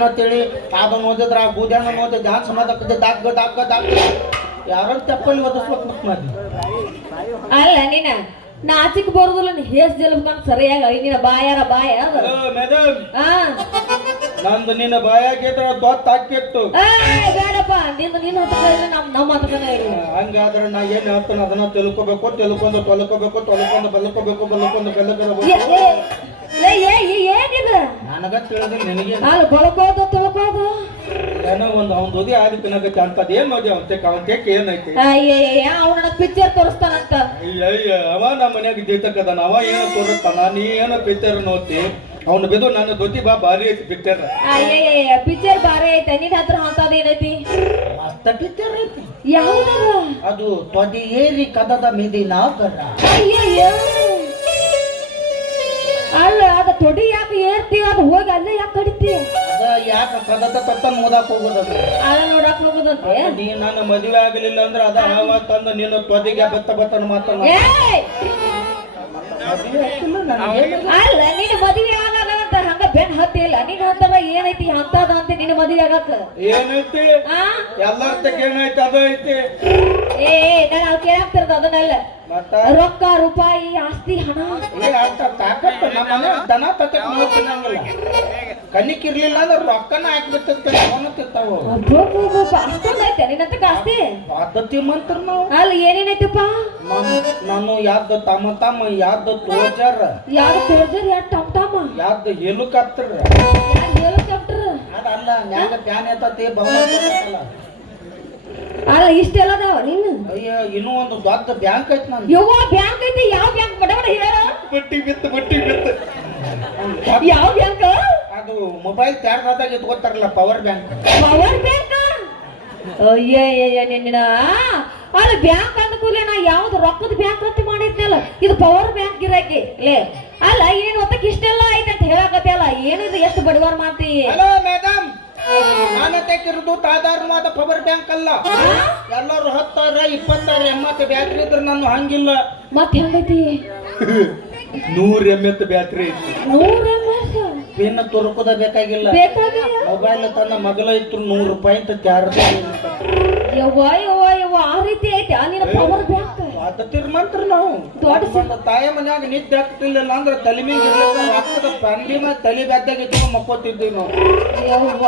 ಮಾಡ್ತಾನ ಅಂತೇಳಿ ಅದನ್ನ ಓದಿದ್ರ ಆ ಬೂದ್ಯಾನ ಓದಿ ಡ್ಯಾನ್ಸ್ ಮಾಡಕ್ಕೆ ದಾಕ್ ಯಾರು ತಪ್ಪಲ್ಲಿ ಓದಿಸ್ಬೇಕು ಮತ್ ಮಾಡಿ ಅಲ್ಲ ನೀನ ನಾಚಿಕ್ ಬರುದಿಲ್ಲ ಹೇಸ್ ಜಲ್ಕೊಂಡು ಸರಿಯಾಗಿ ನಿನ್ನ ಬಾಯಾರ ಬಾಯ ಮೇಡಮ್ ನಂದು ನಿನ್ನ ಬಾಯಾಗಿದ್ರ ದೊತ್ತ ಹಾಕಿತ್ತು ಬೇಡಪ್ಪ ನಿನ್ನ ಹತ್ರ ನಮ್ಮ ಹತ್ರನೇ ಇಲ್ಲ ಹಂಗಾದ್ರೆ ನಾ ಏನ್ ಹೇಳ್ತಾನ ಅದನ್ನ ತಿಳ್ಕೊಬೇಕು ತೊಳ್ಕೊಂಡು ಬಲ್ಕೋಬೇಕು ಏನಿದೆ ನನಗ ತಿಳಿದಿಲ್ಲ ನಿನಗೆ ಅಲ್ಲಿ ಬಳಕೋದು ತಿಳ್ಕೋದು ಏನೋ ಒಂದು ಅವ್ನ ದುದಿ ಆದಿ ತಿನ್ನಕತ್ತೆ ಅಂತದ್ ಏನ್ ನೋಡಿ ಅವಂತೆ ಏನೈತಿ ಅವನ ಪಿಕ್ಚರ್ ತೋರಿಸ್ತಾನಂತ ಅಯ್ಯ ಅವ ನಮ್ಮ ಮನ್ಯಾಗ ಜೈತಕ್ಕದಾನ ಅವ ಏನೋ ತೋರಿಸ್ತಾನ ನೀ ಏನೋ ಪಿಕ್ಚರ್ ನೋಡ್ತಿ ಅವನು ಬಿದ್ದು ನನ್ನ ದೊಡ್ಡಿ ಬಾರಿ ಐತಿ ಪಿಕ್ಚರ್ ಪಿಕ್ಚರ್ ಬಾರಿ ಐತೆ ನಿನ್ ಹತ್ರ ಅಂತದ ಏನೈತಿ ಮಸ್ತ ಪಿಕ್ಚರ್ ಐತಿ ಯಾವ್ದದ ಅದು ತೊಡಿ ಏರಿ ಕದದ ಮಿದಿನ ಅಲ್ಲ ಅದ ತೊಡಿ ಯಾಕೆ ಏರ್ತೀವಿ ಅದು ಹೋಗಿ ಅಲ್ಲೇ ಯಾಕೆ ಕಡಿತಿ ಅದ ಯಾಕ ಕದದ ತತ್ತ ಓದಾಕ್ ಹೋಗೋದಲ್ಲ ಅದ ನೋಡಕ್ ಹೋಗೋದಂತೆ ನೀ ನನ್ನ ಮದುವೆ ಆಗಲಿಲ್ಲ ಅಂದ್ರೆ ಅದ ಹಾವ ತಂದು ನಿನ್ನ ತೊದಿಗೆ ಬತ್ತನ ಮಾತನ್ನ ಅಲ್ಲ ನಿನ್ನ ಮದುವೆ ಆಗಾಗಂತ ಹಂಗ ಬೆನ್ ಹತ್ತಿಲ್ಲ ನಿನ್ನ ಹತ್ತದ ಏನೈತಿ ಅಂತದ ಅಂತ ನಿನ್ನ ಮದುವೆ ಆಗಕ್ಕ ಏನೈತಿ ಎಲ್ಲಾರ್ಥ ಏನೈತಿ ಅದು ಐತಿ ನಾನು ಅವ್ರು ಕೇಳಾಕ್ತಿರೋದು ಅದನ್ನೆಲ್ಲ ರೊಕ್ಕ ರೂಪಾಯಿ ಆಸ್ತಿ ಹಣ ತಾಕತ್ತು ನಮ್ಮ ಮನೆ ದನ ತಕ್ಕ ತಿನ್ನಂಗಿಲ್ಲ ಕಣ್ಣಿಕ್ಕಿರ್ಲಿಲ್ಲ ಅಂದ್ರೆ ರೊಕ್ಕನ ಹಾಕ್ಬಿಟ್ಟಿರ್ತಾವ ಅವನು ತಿಂತಾವ ಅಷ್ಟೊಂದೈತೆ ನಿನ್ನಂತ ಆಸ್ತಿ ಪದ್ಧತಿ ಮಂತ್ರ ನಾವು ಅಲ್ಲಿ ಏನೇನೈತಪ್ಪ ನಾನು ಯಾವ್ದು ತಮ್ಮ ಯಾವ್ದು ತೋಜರ್ ಯಾವ್ದು ತೋಜರ್ ಯಾವ್ದು ಟಮ್ ಟಮ್ ಯಾವ್ದು ಹೆಲಿಕಾಪ್ಟರ್ ಹೆಲಿಕಾಪ್ಟರ್ ಅದಲ್ಲ ಮ್ಯಾಗ ಫ್ಯಾನ್ ಎತ್ತತಿ ಬಹಳ ಅಲ್ಲ ಇಷ್ಟೆಲ್ಲ ಅದಾವ ನೀನು ಅಯ್ಯ ಇನ್ನೂ ಒಂದು ದೊಡ್ಡ ಬ್ಯಾಂಕ್ ಐತಿ ನಾನು ಯವ್ವ ಬ್ಯಾಂಕ್ ಐತಿ ಯಾವ ಬ್ಯಾಂಕ್ ಬಡ ಹೇಳ ಬಟ್ಟಿ ಬಿತ್ತು ಯಾವ ಬ್ಯಾಂಕ್ ಅದು ಮೊಬೈಲ್ ಚಾರ್ಜ್ ಆದಾಗ ಎತ್ಕೋತಾರಲ್ಲ ಪವರ್ ಬ್ಯಾಂಕ್ ಅಯ್ಯ ನಿನ್ನ ಅಲ್ಲಿ ಬ್ಯಾಂಕ್ ಅಂದ ಕೂಡಲೇ ನಾ ಯಾವ್ದು ರೊಕ್ಕದ ಬ್ಯಾಂಕ್ ಅಂತ ಮಾಡಿದ್ನಲ್ಲ ಇದು ಪವರ್ ಬ್ಯಾಂಕ್ ಗಿರಾಕಿ ಲೇ ಅಲ್ಲ ಏನ್ ಒತ್ತಕ್ಕೆ ಇಷ್ಟೆಲ್ಲ ಐತೆ ಅಂತ ಹೇಳಕತ್ತೆ ಅಲ್ಲ ಏನಿದು ಎಷ್ಟು ಬಡವಾರ ಮಾಡ್ತಿ ಹಲೋ ಮೇಡಮ್ ನಾನು ತೆಗಿರೋದು ಸಾಧಾರಣವಾದ ಪವರ್ ಬ್ಯಾಂಕ್ ಅಲ್ಲ ಎಲ್ಲರೂ 10,000 20,000 ಎಂಬತ್ತು ಬ್ಯಾಟ್ರಿ ಇದ್ರೆ ನಾನು ಹಂಗಿಲ್ಲ ಮತ್ತೆ ಹೆಂಗೈತಿ 100 ಎಂಎತ್ ಬ್ಯಾಟ್ರಿ ಐತಿ 100 ಎಂಎಸ್ ಪಿನ್ ತುರುಕುದ ಬೇಕಾಗಿಲ್ಲ ಮೊಬೈಲ್ ತನ್ನ ಮಗಳ ಇತ್ತು 100 ರೂಪಾಯಿ ಅಂತ ಚಾರ್ಜ್ ಯವ್ವ ಆ ರೀತಿ ಐತಿ ನಿನ್ನ ಪವರ್ ಬ್ಯಾಂಕ್ ಮಂತ್ರ ನಾವು ದೊಡ್ಡ ತಾಯಿ ಮನ್ಯಾಗ ನಿದ್ದೆ ಆಗ್ತಿರ್ಲಿಲ್ಲ ಅಂದ್ರೆ ತಲೆ ಮೇಲೆ ರೊಕ್ಕದ ಪಂಡಿ ಮೇಲೆ ತಲೆ ಬ್ಯಾದಾಗ ಇತ್ತು ಮಕ್ಕೋತಿದ್ವಿ ನಾವು ಯವ್ವ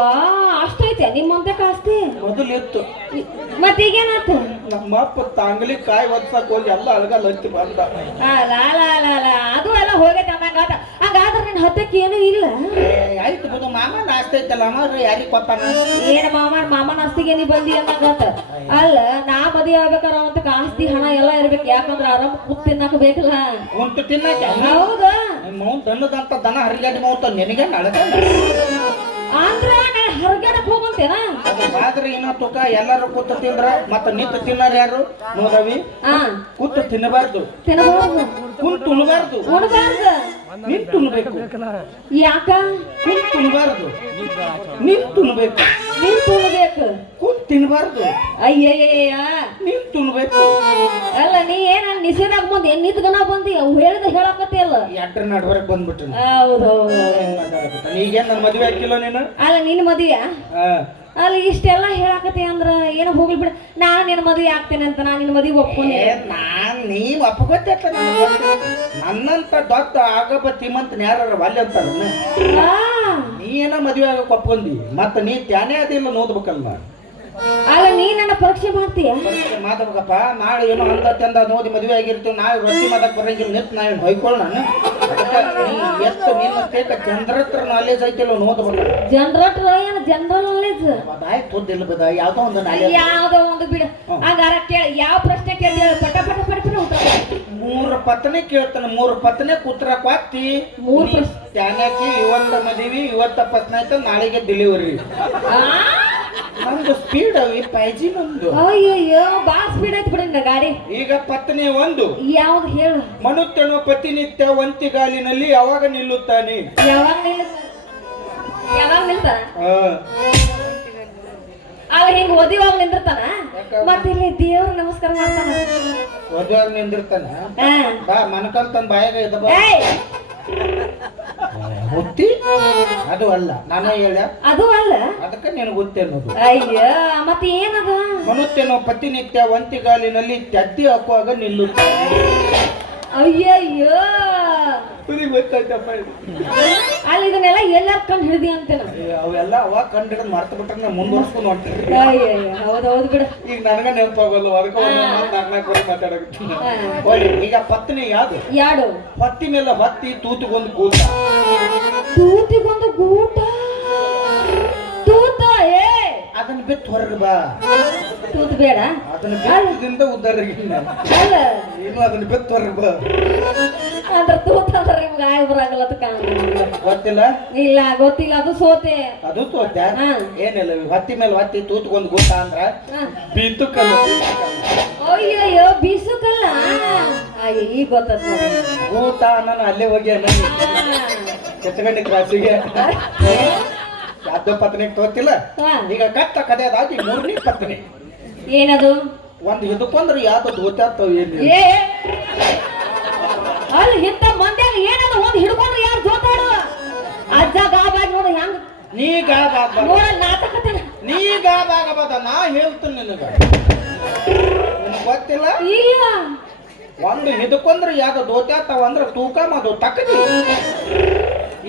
ಅಷ್ಟೈತೆ ನಿಮ್ಮಂತ ಆಸ್ತಿ ಮೊದಲು ಇತ್ತು ಮತ್ತೀಗೇನಾಯ್ತು ನಮ್ಮ ಅಪ್ಪ ತಾಂಗ್ಲಿ ಕಾಯಿ ಒದ್ಸಕ್ ಹೋಗಿ ಎಲ್ಲ ಅಳಗಲ್ಲ ಹತ್ತಿ ಬಂದ ಅದು ಎಲ್ಲ ಹೋಗೈತೆ ಅಂದಂಗಾತ ಹಂಗಾದ್ರೆ ನಿನ್ ಹತ್ತಕ್ಕೆ ಏನೂ ಇಲ್ಲ ಆಯ್ತು ಬಿಡು ಮಾಮನ ಆಸ್ತಿ ಐತಲ್ಲ ಅಮ್ಮ ಯಾರಿಗೆ ಕೊತ್ತಾನ ಏನ ಮಾಮನ ಆಸ್ತಿಗೆ ನೀ ಬಂದಿ ಅಂದಂಗಾತ ಅಲ್ಲ ನಾ ಮದುವೆ ಆಗ್ಬೇಕಾರ ಅವಂತ ಆಸ್ತಿ ಹಣ ಎಲ್ಲ ಇರ್ಬೇಕು ಯಾಕಂದ್ರ ಆರಾಮ್ ಕೂತ್ ತಿನ್ನಕ ಬೇಕಲ್ಲ ಕುಂತು ತಿನ್ನಕ ಹೌದಾ ನಿಮ್ಮ ದನ್ನದಂತ ದನ ಹರಿಗಾಡಿ ಮೌತ ನಿನಗೆ ನಡಕ ಅಂದ್ರ ಹೊರಗಡೆ ಹೋಗಂತೇನ ಆದ್ರೆ ಇನ್ನ ತುಕ ಎಲ್ಲರೂ ಕೂತು ತಿಂದ್ರ ಮತ್ತ ನಿಂತು ತಿನ್ನೋರು ಯಾರು ನೋಡವಿ ಕೂತು ತಿನ್ನಬಾರ್ದು ಕುಂತು ಉಣಬಾರ್ದು ನಿಂತು ಉಣ್ಬೇಕು ಯಾಕ ಕುಂತು ಉಣ್ಬಾರ್ದು ನಿಂತು ಉಣ್ಬೇಕು ಕೂತ್ ತಿನ್ಬಾರ್ದು ಅಯ್ಯಯ್ಯ ನಿಂತು ಉಣ್ಬೇಕು ಅಲ್ಲ ನೀ ಏನ ನಿಷೇಧಾಗ ಬಂದ್ ನಿಂತ್ಗನ ಬಂದಿ ಹೇಳಿದ ಹೇಳಕತ್ತಿ ಅಲ್ಲ ಎಟ್ರ ನಡ್ವರ್ಕ್ ಬಂದ್ಬಿಟ್ಟು ಹೌದೌದು ಈಗೇನ್ ನನ್ನ ಮದ್ವೆ ಹಾಕಿಲ್ಲ ನೀನು ಅಲ್ಲ ನಿನ್ ಮದ್ವೆಯ ಅಲ್ಲಿ ಇಷ್ಟೆಲ್ಲ ಹೇಳಕತ್ತಿ ಅಂದ್ರ ಏನೋ ಹೋಗ್ಲಿ ಬಿಡ ನಾನ್ ನಿನ್ ಮದ್ವೆ ಆಗ್ತೇನೆ ಅಂತ ನಾನ್ ನಿನ್ ಮದ್ವೆ ಒಪ್ಕೊಂಡೆ ನೀವ್ ಒಪ್ಕೋತ ನನ್ನಂತ ದೊಡ್ಡ ಆಗಬ ತಿಮಂತ ಯಾರ ವಾಲ್ಯ ಅಂತಾರ ನೀ ಏನ ಮದ್ವೆ ಆಗಕ್ ಒಪ್ಕೊಂಡಿ ಮತ್ತ ನೀ ತ್ಯಾನೇ ಅದಿಲ್ಲ ನೋಡ್ಬೇಕಲ್ಲ ಅಲ್ಲ ನೀ ನನ್ನ ಪರೀಕ್ಷೆ ಮಾಡ್ತೀಯ ಮಾತಾಡ್ಬೇಕಪ್ಪ ನಾಳೆ ಏನೋ ಅಂತ ನೋಡಿ ಮದುವೆ ಆಗಿರ್ತೀವಿ ನಾಳೆ ರೊಟ್ಟಿ ಮಾಡಕ್ ಬರಂಗಿಲ್ಲ ನಿಂತು ನಾಳೆ ಹೊಯ್ಕೊಳ್ಳ ನಾನು ಎಷ್ಟು ನಿನ್ನ ಕೇಕ ಜನರತ್ರ ನಾಲೆಜ್ ಐತಿಲ್ಲ ನೋಡ್ಬೇಕು ಜನರತ್ರ ಏನು ಜನರಲ್ ನಾಲೆಜ್ ಆಯ್ತು ಓದಿಲ್ಲ ಬದ ಯಾವ್ದೋ ಒಂದು ನಾಲೆಜ್ ಯಾವ್ದೋ ಒಂದು ಬಿಡ ಹಂಗಾರ ಕೇಳ ಯಾವ ಪ್ರಶ್ನೆ ಕೇಳಿ ಪಟ ಪಟ ಪಟ ಪಟ ಉತ್ತರ 3 ಪತ್ನಿ ಕೇಳ್ತಾನೆ 3 ಪತ್ನಿ ಕೂತ್ರ ಕ್ವಾತಿ 3 ತ್ಯಾನ್ಯಾಕಿ ಇವತ್ತ ಮದುವೆ ಇವತ್ತ ಪತ್ನಿ ಆಯ್ತು ನಾಳೆಗೆ ಡೆಲಿವರಿ ನಮ್ದು ಸ್ಪೀಡ್ ಅವಿ ಪೈಜಿ ನಮ್ದು ಅಯ್ಯಯ್ಯೋ ಬಾ ಸ್ಪೀಡ್ ಐತಿ ಬಿಡಿ ಗಾಡಿ ಈಗ ಪತ್ನಿ ಒಂದು ಯಾವ್ದು ಹೇಳು ಮನುಷ್ಯನು ಪ್ರತಿನಿತ್ಯ ಒಂತಿಗಾಲಿನಲ್ಲಿ ಯಾವಾಗ ನಿಲ್ಲುತ್ತಾನೆ ಯಾವಾಗ ನಿಲ್ತಾನ ಅವ ಹಿಂಗ ಓದಿವಾಗ ನಿಂದಿರ್ತಾನ ಮತ್ತೆ ಇಲ್ಲಿ ದೇವ್ರ ನಮಸ್ಕಾರ ಮಾಡ್ತಾನ ಓದಿವಾಗ ನಿಂದಿರ್ತಾನ ಬಾ ಮನಕಲ್ ತನ್ನ ಬಾಯಾಗ ಇದ್ದ ಹುತ್ತಿ ಅದು ಅಲ್ಲ ನಾನು ಹೇಳ ಅದು ಅಲ್ಲ ಅದಕ್ಕೆ ನಿನಗೆ ಹುತ್ತಿ ಅನ್ನೋದು. ಅಯ್ಯ ಮತ್ತೆ ಏನದ ಮನುತ್ಯನೋ ಪ್ರತಿನಿತ್ಯ ಒಂತಿಗಾಲಿನಲ್ಲಿ ತದ್ದಿ ಹಾಕುವಾಗ ನಿಲ್ಲುತ್ತೆ. ಅಯ್ಯಯ್ಯೋ ಗೊತ್ತಾಯ್ತಪ್ಪ. ಅಲ್ಲಿ ಇದನ್ನೆಲ್ಲ ಎಲ್ಲಾರ ಕಂಡು ಹಿಡಿದಿ ಅಂತೇನ ಅವೆಲ್ಲ ಅವಾಗ ಕಂಡು ಮರ್ತು ಬಿಟ್ರೆ ಮುಂದುವರ್ಸ್ಕೊಂಡು ಹೊಂಟ್ರಿ. ಅಯ್ಯಯ್ಯ ಹೌದೌದು ಬಿಡ. ಈಗ ನನಗ ನೆನಪಾಗಲ್ಲ ಅದಕ್ಕೆ ನಾಲ್ಕು ಮಾತಾಡಕ್ಕೆ. ಈಗ ಪತ್ನಿ ಯಾವ್ದು ಯಾಡು ಹೊತ್ತಿ ಮೇಲೆ ಹೊತ್ತಿ ತೂತಿಗೊಂದು ಕೂಟ. ತೂತಿಗೊಂದು ಗೂಟ ತೂತ ಏ ಅದನ್ನ ಬಿತ್ತು ಹೊರಗೆ ಬಾ. ತೂತ್ ಬೇಡ ಅದನ್ನ ಬಿತ್ತದಿಂದ ಉದ್ದಾರಿಗಿಲ್ಲ ಅಲ್ಲ ಏನು ಅದನ್ನ ಬಿತ್ತು ಹೊರಗೆ ಬಾ ಅಂದ್ರೆ ತೂತ ಅಂದ್ರೆ ನಿಮ್ಗೆ ಆಯ್ ಬರಾಗಲ್ಲ ಗೊತ್ತಿಲ್ಲ. ಇಲ್ಲ ಗೊತ್ತಿಲ್ಲ ಅದು ಸೋತೆ. ಅದು ತೋತ ಏನಿಲ್ಲ ಹೊತ್ತಿ ಮೇಲೆ ಹೊತ್ತಿ ತೂತ್ಗೊಂದು ಗೂಟ ಅಂದ್ರ ಬೀತುಕಲ್ಲ. ಅಯ್ಯಯ್ಯೋ ಬೀಸುಕಲ್ಲ ಅಯ್ಯ ಈಗ ಗೊತ್ತದ ಗೂಟ ನಾನು ಅಲ್ಲೇ ಹೋಗಿ ಕೆಚ್ಚಗಂಡಿ ಕ್ರಾಸಿಗೆ ಯಾವ್ದೋ ಪತ್ನಿಗೆ ತೋತಿಲ್ಲ. ಈಗ ಕಟ್ಟ ಕಡೆಯದಾಗಿ ಮೂರನೇ ಪತ್ನಿ ಏನದು ಒಂದು ಹಿಡ್ಕೊಂಡ್ರೆ ಯಾವ್ದು ದೋತಾಗ್ತಾವ ಏನು ಏ ಅಲ್ಲಿ ಇಂತ ಮಂದ್ಯಾಗ ಏನದ ಒಂದ್ ಹಿಡ್ಕೊಂಡ್ರೆ ಯಾರು ಜೋತಾಡು ಅಜ್ಜ ಗಾಬಾಗಿ ನೋಡು ಹೆಂಗ್ ನೀ ಗಾಬಾಗ ನೋಡ ನಾಟಕತನ ನೀ ಗಾಬಾಗಬಾದ ನಾ ಹೇಳ್ತೀನಿ ನಿನಗ ಗೊತ್ತಿಲ್ಲ. ಇಲ್ಲ ಒಂದು ಹಿಡ್ಕೊಂಡ್ರೆ ಯಾವ್ದು ದೋತಾಗ್ತಾವ ಅಂದ್ರೆ ತೂಕ ಮಾಡು ತಕ್ಕದಿ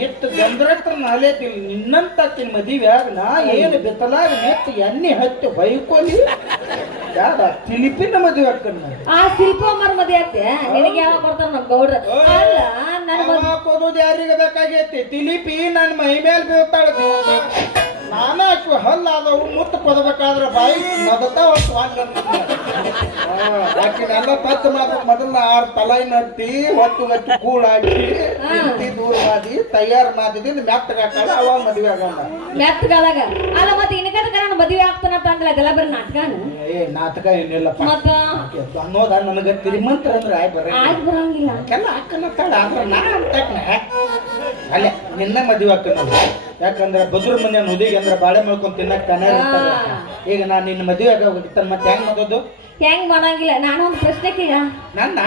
ಇಟ್ಟು ಗಂಧರತ್ರ ನಾಲೇತಿಲ್ಲ. ನಿನ್ನಂತಕ್ಕಿನ ಮದುವೆಯಾಗ ನಾ ಏನು ಬೆತ್ತಲಾಗ ನೆತ್ತು ಎಣ್ಣೆ ಹತ್ತಿ ಬೈಕೋಲಿ ಯಾವ್ದ ಫಿಲಿಪಿನ ಮದುವೆ ಹಾಕನ್ನ ಆ ಶಿಲ್ಪಮ್ಮರ ಮದುವೆ ಆಗ್ತೆ ನಿನಗೆ ಯಾವಾಗ ಕೊಡ್ತಾರ ನಮ್ ಗೌಡ್ರ ಅಲ್ಲ ನನ್ನ ಹಾಕೋದು ಯಾರಿಗೆ ಬೇಕಾಗೈತಿ ತಿಲಿಪಿ ನನ್ನ ಮೈ ಮೇಲೆ ಬೀಳ್ತಾಳ. ನಾನ ಹಾಕಿ ಹಲ್ಲಾದವು ಮುತ್ತು ಕೊದಬೇಕಾದ್ರೆ ಬಾಯಿ ನಗತಾ ಆಕಿನೆಲ್ಲ ತತ್ತು ಮಾಡ್ಬೇಕು. ಮೊದಲ 6 ತಲಾಯಿ ನಟ್ಟಿ ಹೊತ್ತು ಗಟ್ಟಿ ಕೂಳ್ ಹಾಕಿ ದೂರ ಮಾಡಿ ತಯಾರು ಮಾಡಿದಿಂದ ಮೆತ್ತಗ ಹಾಕಲ್ಲ ಅವಾಗ ಮದುವೆ ಆಗೋಣ. ಮೆತ್ತಗಾದಾಗ ಅಲ್ಲ ಮತ್ತೆ ಇನ್ಕದ ನಾನು ಮದುವೆ ಆಗ್ತಾನಪ್ಪ ಅಂದ್ರೆ ಅದೆಲ್ಲ ಬರೀ ನಾಟಕನ. ಏ ನಾಟಕ ಏನಿಲ್ಲಪ್ಪ ಮತ್ತ ಅನ್ನೋದ ನನಗ ತಿರುಮಂತ್ರ ಅಂದ್ರೆ ಆಯ್ ಬರಂಗಿಲ್ಲ ಎಲ್ಲ ಹಾಕನತ್ತಾಳ. ಆದ್ರೆ ನಾ ಅಂತಕ್ನ ಅಲ್ಲೇ ನಿನ್ನ ಮದುವೆ ಹಾಕನ ಯಾಕಂದ್ರೆ ಬದುರ್ ಮನೆ ನುದಿಗೆ ಅಂದ್ರೆ ಬಾಳೆ ಮಾಡ್ಕೊಂಡ್ ತಿನ್ನಕ್ ಕನ್ನಡ ಇರ್ತಾರ. ಈಗ ನಾನ್ ನಿನ್ನ ಮದುವೆ ಆಗೋಗಿತ್ತ ಮತ್ತೆ ಹೆಂಗ್ ಮಾಡೋದು? ಹೆಂಗ್ ಮಾಡಂಗಿಲ್ಲ. ನಾನು ಒಂದು ಪ್ರಶ್ನೆ ಕೇಳ ನನ್ನ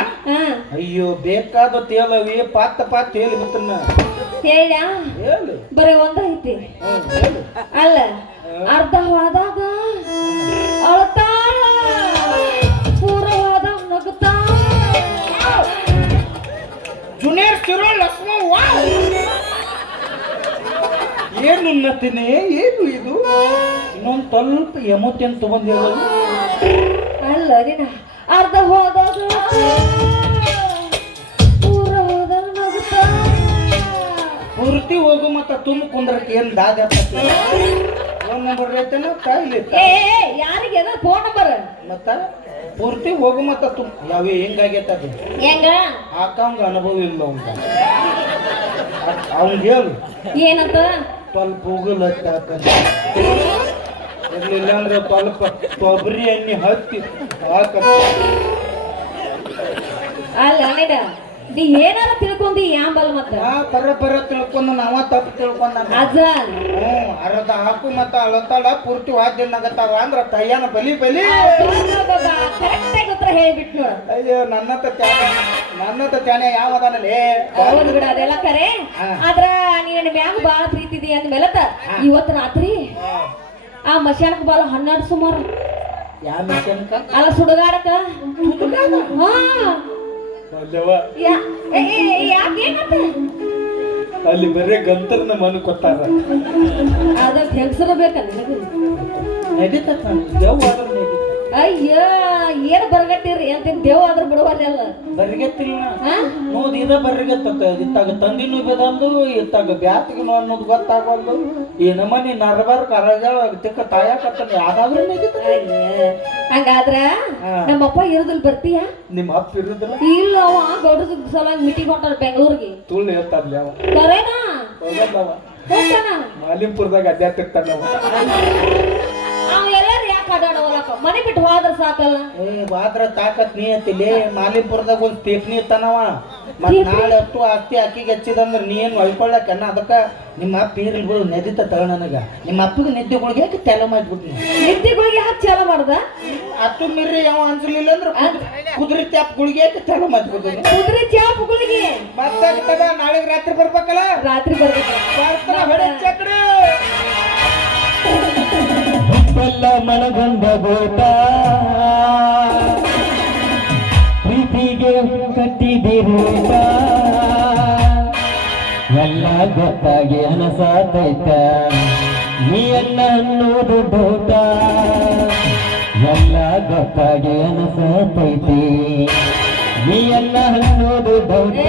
ಅಯ್ಯೋ ಬೇಕಾದ ತೇಲವಿ ಪಾತ ತೇಲಿ ಬಿತ್ತನ್ನ ಹೇಳ ಹೇಳು ಬರೀ ಒಂದ ಐತಿ ಅಲ್ಲ ಅರ್ಧವಾದಾಗ ಅಳತಾಳ ಪೂರ್ವವಾದಾಗ ನಗುತ್ತಾಳ. ಜೂನಿಯರ್ ಸಿರೋಳ್ ಲಕ್ಷ್ಮ ಏನು ಉನ್ನತಿನೇ ಏನು ಇದು ಇನ್ನೊಂದು ಸ್ವಲ್ಪ ಎಮೋತಿಯನ್ ತಗೊಂಡಿರೋದು ಅಲ್ಲ ನೀನ ಅರ್ಧ ಹೋದಾಗ ಪೂರ ಹೋದಾಗ ನಗುತ್ತಾಳ. ಪೂರ್ತಿ ಹೋಗು ಮತ್ತ ತುಂಬ ಕುಂದ್ರಕ್ಕೆ ಏನ್ ದಾದ ಫೋನ್ ನಂಬರ್ ಐತೇನ ಕಾಯಿಲೆ ಏ ಯಾರಿಗೆ ಅದ ಫೋನ್ ನಂಬರ್ ಮತ್ತ ಪೂರ್ತಿ ಹೋಗು ಮತ್ತ ತುಂಬ ಯಾವೇ ಹೆಂಗಾಗೈತ ಅದು ಹೆಂಗ ಹಾಕಂಗ ಅನುಭವ ಇಲ್ಲ ಅವಂಗ ಅವಂಗ ಹೇಳು ಏನಂತ ಸ್ವಲ್ಪ ಹೋಗಲ್ ಹಾಕಂತ ಇರ್ಲಿಲ್ಲ ಅಂದ್ರೆ ಸ್ವಲ್ಪ ಕೊಬ್ಬರಿ ಎಣ್ಣೆ ಹತ್ತಿ ಹಾಕಂತ. ಅಲ್ಲ ನೀನ ನೀ ಏನಾರ ತಿಳ್ಕೊಂಡಿ ಯಾಂಬಲ್ ಮತ್ತ ಬರ ತಿಳ್ಕೊಂಡ ನಾವ ತಪ್ಪು ತಿಳ್ಕೊಂಡ ಅಜ್ಜ ಅರ್ಧ ಹಾಕು ಮತ್ತ ಅಳತಾಳ ಪೂರ್ತಿ ವಾದ್ಯನಾಗತ್ತಾವ ಅಂದ್ರ ಕೈಯನ ಬಲಿ ಕರೆಕ್ಟ್ ಆಗಿ ಉತ್ತರ ಹೇಳ್ಬಿಟ್ಟು ನೋಡ. ಅಯ್ಯೋ ನನ್ನತ ತ್ಯಾನೆ ಯಾವ ಅದಾನಲ್ಲಿ ಹೌದು ಬಿಡ ಅದೆಲ್ಲ ಕರೆ. ಆದ್ರ ನೀನ್ ಮ್ಯಾಗ ಬಾಳ ಪ್ರೀತಿ ಇದೆ ಅಂದ್ಮೇಲೆ ಇವತ್ತು ರಾತ್ರಿ ಆ ಮಶಾನಕ್ ಬಾಳ 12 ಸುಮಾರು ಯಾವ ಮಿಷನ್ಕ ಅಲ್ಲ ಸುಡುಗಾಡಕ ಹಾ ಯಾಕೇನಂತ ಅಲ್ಲಿ ಬರೇ ಗಂತರ್ನ ಮನು ಕೊತ್ತಾರ ಅದ ಹೆಂಗಸರ ಬೇಕಲ್ಲ ನಡೀತ ದೇವ್ ಅಯ್ಯ ಏನ್ ಬರ್ಗಟ್ಟಿರಿ ಅಂತ ದೇವ್ ಆದ್ರ ಬಿಡುವಲ್ಲ ಬರ್ಗೆತ್ತಿಲ್ಲ ನೋಡ್ ಇದ ಬರ್ಗೆತ್ತ ಇತ್ತಾಗ ತಂದಿನೂ ಬೇದಲ್ದು ಇತ್ತಾಗ ಬ್ಯಾತಿಗೂ ಅನ್ನೋದು ಗೊತ್ತಾಗಲ್ದು ಈ ನಮ್ಮನಿ ನರಬಾರ್ ಕರಗಳ ತಿಕ್ಕ ತಾಯಕತ್ತನ ಯಾವ್ದಾದ್ರು ಹಂಗಾದ್ರ ನಮ್ಮಪ್ಪ ಇರೋದಿಲ್ಲ ಬರ್ತೀಯ? ನಿಮ್ಮ ಅಪ್ಪ ಇರುದಿಲ್ಲ? ಇಲ್ಲ ಅವ ಗೌಡ ಸಲ ಮೀಟಿಂಗ್ ಹೊಂಟಾರ ಬೆಂಗಳೂರಿಗೆ. ತುಳ್ಳು ಹೇಳ್ತಾರ್ಲಿ ಅವ ಕರೇನಾ ಹೋಗಲ್ಲವ ಹೋಗ್ತಾನ ಮಾಲಿಂಪುರದಾಗ ಅಡ್ಡಾಡ್ತಿರ್ತಾನ ಅವ ಎಲ್ಲಾರು ಯಾಕೆ ಅಡ್ಡಾಡವಲ್ಲಪ್ಪ ಮನೆ ಬಿಟ್ಟು ಹೋದ್ರ ಸಾಕಲ್ಲ. ಏ ಬಾದ್ರ ತಾಕತ್ ನೀ ಅತ್ತಿಲಿ ಮಾಲಿಂಪುರದಾಗ ಒಂದ್ ಸ್ಟೇಪ್ನಿ ಇರ್ತಾನವ ಮತ್ ನಾಳೆ ಹೊತ್ತು ಅತ್ತಿ ಅಕ್ಕಿಗೆ ಹಚ್ಚಿದಂದ್ರ ನೀ ಏನ್ ಒಳ್ಕೊಳ್ಳಕನ್ನ ಅದಕ್ಕ ನಿಮ್ಮ ಅಪ್ಪ ಈರುಳ್ಳಿಗಳು ನೆದಿತ ತಗ ನನಗ ನಿಮ್ಮ ಅಪ್ಪಗೆ ನಿದ್ದೆಗಳಿಗೆ ತೆಲ ಮಾಡ್ಬಿಟ್ನಿ ನಿದ್ದೆಗಳಿಗೆ ಹಾಕಿ ಚಾಲ ಮಾಡ್ದ ಅತ್ತು ಮೀರಿ ಯಾವ ಅನ್ಸಲಿಲ್ಲ ಅಂದ್ರ ಕುದುರೆ ತ್ಯಾಪ್ ಗುಳಿಗೆ ತೆಲ ಮಾಡ್ಬಿಟ್ಟು ಕುದುರೆ ಚಾಪುಗಳಿಗೆ ಮತ್ತಾಗ ನಾಳೆಗೆ ರಾತ್ರಿ ಬರ್ಬೇಕಲ್ಲ ರಾತ್ರಿ ಬರ್ಬೇಕು ಬರ್ತಾನ ಹೊಡೆ ಚಕ್ರ ಎಲ್ಲ ಮನಗಂಡ ಗೋಟ ಪ್ರೀತಿಗೆ ಕಟ್ಟಿದಿರೋಟ ಎಲ್ಲ ಗೊತ್ತಾಗಿ ಅನಸಾತೈತ ನೀ ಅನ್ನ ಅನ್ನೋದು ಡೋಟ ಎಲ್ಲ ಗೊತ್ತಾಗಿ ಅನಸಾತೈತಿ ನೀ ಅನ್ನ ಅನ್ನೋದು ಡೌಟ